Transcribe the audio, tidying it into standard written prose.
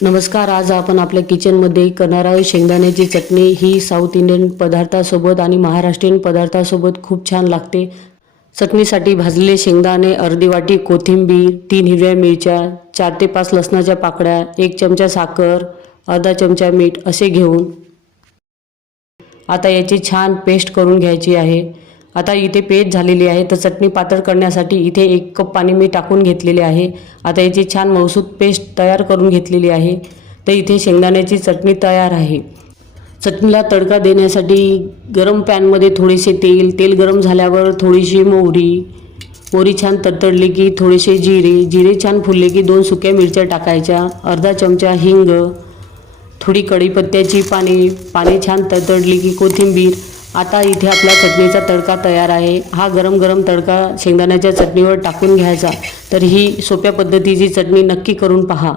नमस्कार. आज आपण आपल्या किचनमध्ये करणार आहोत शेंगदाण्याची चटणी. ही साऊथ इंडियन पदार्थासोबत आणि महाराष्ट्रीयन पदार्थासोबत खूप छान लागते. चटणीसाठी भाजलेले शेंगदाणे, अर्धी वाटी कोथिंबीर, 3 हिरव्या मिरच्या, 4 ते 5 लसणाच्या पाकळ्या, 1 चमचा साखर, अर्धा चमचा मीठ असे घेऊन आता याची छान पेस्ट करून घ्यायची आहे. आता इथे पेस्ट झालेली आहे, तर चटणी पातळ करण्यासाठी इथे 1 कप पाणी मी टाकून घेतलेले आहे. आता याची छान मऊसूत पेस्ट तयार करून घेतलेली आहे. तर इथे शेंगदाण्याची चटणी तयार आहे. चटणीला तडका देण्यासाठी गरम पॅनमध्ये थोडेसे तेल गरम झाल्यावर थोडीशी मोहरी छान तडतडली की थोडेसे जिरे छान फुलले की 2 सुक्या मिरच्या टाकायच्या, अर्धा चमचा हिंग, थोडी कढीपत्त्याची पाने छान तडतडली की कोथिंबीर. आता इथे आपला चटणीचा तडका तयार आहे. हा गरम तडका शेंगदाण्याच्या चटणीवर टाकून घ्यायचा. तर ही सोप्या पद्धतीची चटणी नक्की करून पहा.